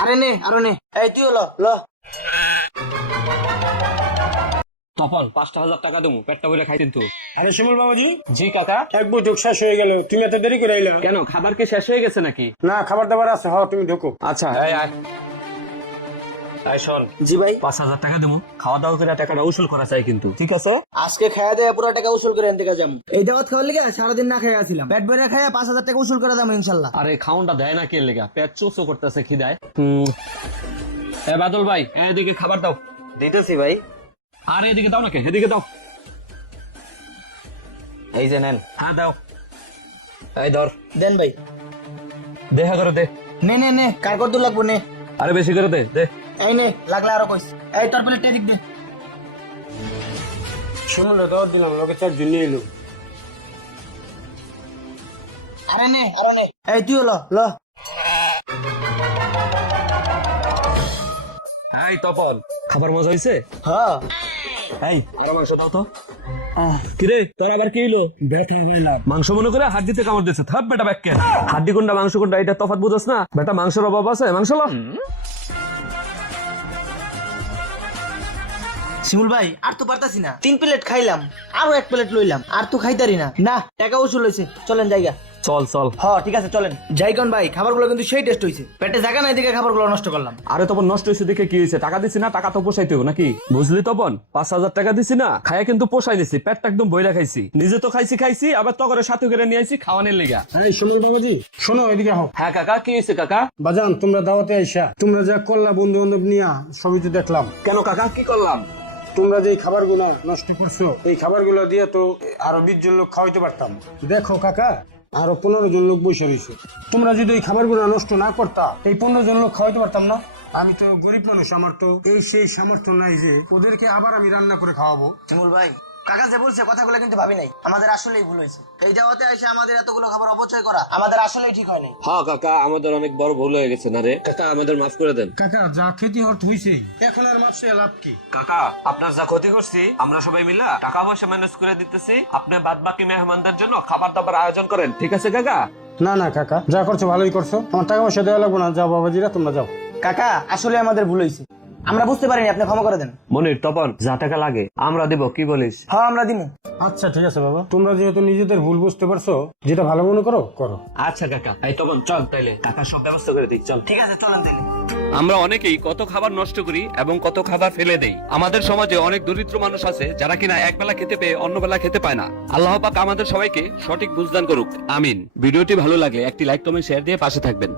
আরে নে আরো নে, এই তুই ল ল। তপল 5,000 টাকা দেবো, পেটটা ভরে খাই কিন্তু। আরে শিমুল বাবাজি, জি কাকা। এক বৈঠক শেষ হয়ে গেল, তুমি এত দেরি করে আইলা কেন, খাবার কি শেষ হয়ে গেছে নাকি? না, খাবার দাবার আছে। তুমি ঢোকো। আচ্ছা এই আয় আয় শোন, জি ভাই, 5,000 টাকা দেবো, খাওয়া দাওয়া করে টাকাটা উসুল করা চাই কিন্তু, ঠিক আছে? আজকে খাওয়া দেয়া পুরো টাকা উসুল করে এনতে যাম। এই দাওয়াত খাওয়ার লিগে সারাদিন না খেয়ে আছিলাম, পেট ভরে খাইয়া 5,000 টাকা উসুল করে দাম ইনশাল্লাহ। আরে খাউনটা দেয় না কে লেগা, পেট চোচো করতেছে খিদায়। এ বাদল ভাই, এদিকে খাবার দাও। দিতেছি ভাই। আরে এদিকে দাও নাকি, এদিকে দাও। এই যে নেন। হ্যাঁ দাও। এই ধর, দেন ভাই। দেখা করে দে। নে নে নে, কার কত লাগবো নে। আরে বেশি করে দে দে। এই নে, লাগলে আরো কইস। এই তোর প্লেটটা ঠিক দে। শিমুল দাওয়াত দিলাম, লোকে 4 জন নিয়ে এলো। আরে নে আরো নে, এই তুই ল ল। এই তপন, খাবার মজা হইছে? হ্যাঁ। এই আরো মাংস দাও তো। কিরে তোর আবার কি হইলো? ব্যথা হইলাম। মাংস মনে করে হাড্ডিতে কামড় দিছে। থাপ বেটা ব্যাক কেন? হাড্ডি কোনটা মাংস কোনটা এটা তফাৎ বুঝছ না? বেটা মাংসের অভাব আছে, মাংস ল। শিমুল ভাই, আর তো পারতাছি না। 3 প্লেট খাইলাম, আরো 1 প্লেট লইলাম, আর তো খাইতারি না। না, টাকা উসুল হইছে, চলেন জায়গা। চল চল। হ্যাঁ ঠিক আছে চলেন যাই। কোন ভাই, খাবারগুলো কিন্তু সেই টেস্ট হইছে। পেটে জায়গা নাই দেখে খাবারগুলো নষ্ট করলাম। আরে তপন, নষ্ট হয়েছে দেখে কি হয়েছে? টাকা দিছি না, টাকা তো পোষাইতে হবে নাকি? বুঝলি তপন, 5,000 টাকা দিছি না, খাইয়া কিন্তু পোষাই দিছি, পেটটা একদম বইরা খাইছি। নিজে তো খাইছি, আবার তো করে সাথে করে নিয়ে আইছি খাওয়ানোর লেগা। এই শিমুল বাবাজি, শোনো এদিকে হও। হ্যাঁ কাকা, কি হয়েছে কাকা? বাজান, তোমরা দাওয়াতে আইসা তোমরা যা করলা বন্ধু বান্ধব নিয়া, সবই তো দেখলাম। কেন কাকা, কি করলাম? তোমরা যে খাবারগুলো নষ্ট করছো, এই খাবারগুলো দিয়ে তো আরো 20 জন লোক খাওয়াইতে পারতাম। দেখো কাকা, আরো 15 জন লোক বসে রয়েছে। তোমরা যদি এই খাবারগুলো নষ্ট না করতা, এই 15 জন লোক খাওয়াইতে পারতাম না। আমি তো গরিব মানুষ, আমার তো এই সেই সামর্থ্য নাই যে ওদেরকে আবার আমি রান্না করে খাওয়াবো। শিমুল ভাই, কাকা যে বলছে কথাগুলো কিন্তু ভাবি নাই। আমাদের আসলেই ভুল হয়েছে। এই দাওয়াতে এসে আমাদের এতগুলো খাবার অপচয় করা আমাদের আসলেই ঠিক হয় নাই। হ্যাঁ কাকা, আমাদের অনেক বড় ভুল হয়ে গেছে না রে কাকা, আমাদের মাফ করে দেন। কাকা, যা ক্ষতি হইছে, এখন আর মাপসে লাভ কি? কাকা, আপনার যা ক্ষতি করছি আমরা সবাই মিলা টাকা পয়সা ম্যানেজ করে দিতেছি, আপনি বাদ বাকি মেহমানদের জন্য খাবার দাবার আয়োজন করেন, ঠিক আছে কাকা? না না কাকা, যা করছো ভালোই করছো, আমার টাকা পয়সা দেওয়া লাগবে না। যাও বাবাজিরা, তোমরা যাও। কাকা, আসলে আমাদের ভুল হয়েছে, আমরা বুঝতে পারিনি, আপনি ক্ষমা করে দেন। মনির, তপন, যা টাকা লাগে আমরা দেব, কি বলিস? হ্যাঁ আমরা দিমু। আচ্ছা ঠিক আছে বাবা, তোমরা যেহেতু নিজেদের ভুল বুঝতে পারছো, যেটা ভালো মনে করো করো। আচ্ছা কাকা। এই তপন চল, তাইলে কাকা সব ব্যবস্থা করে দিই, চল। ঠিক আছে চলেন তাহলে। আমরা অনেকেই কত খাবার নষ্ট করি এবং কত খাবার ফেলে দেই। আমাদের সমাজে অনেক দরিদ্র মানুষ আছে যারা কিনা এক বেলা খেতে পেয়ে অন্য বেলা খেতে পায় না। আল্লাহ পাক আমাদের সবাইকে সঠিক বুঝদান করুক, আমিন। ভিডিওটি ভালো লাগলে একটি লাইক কমেন্ট শেয়ার দিয়ে পাশে থাকবেন।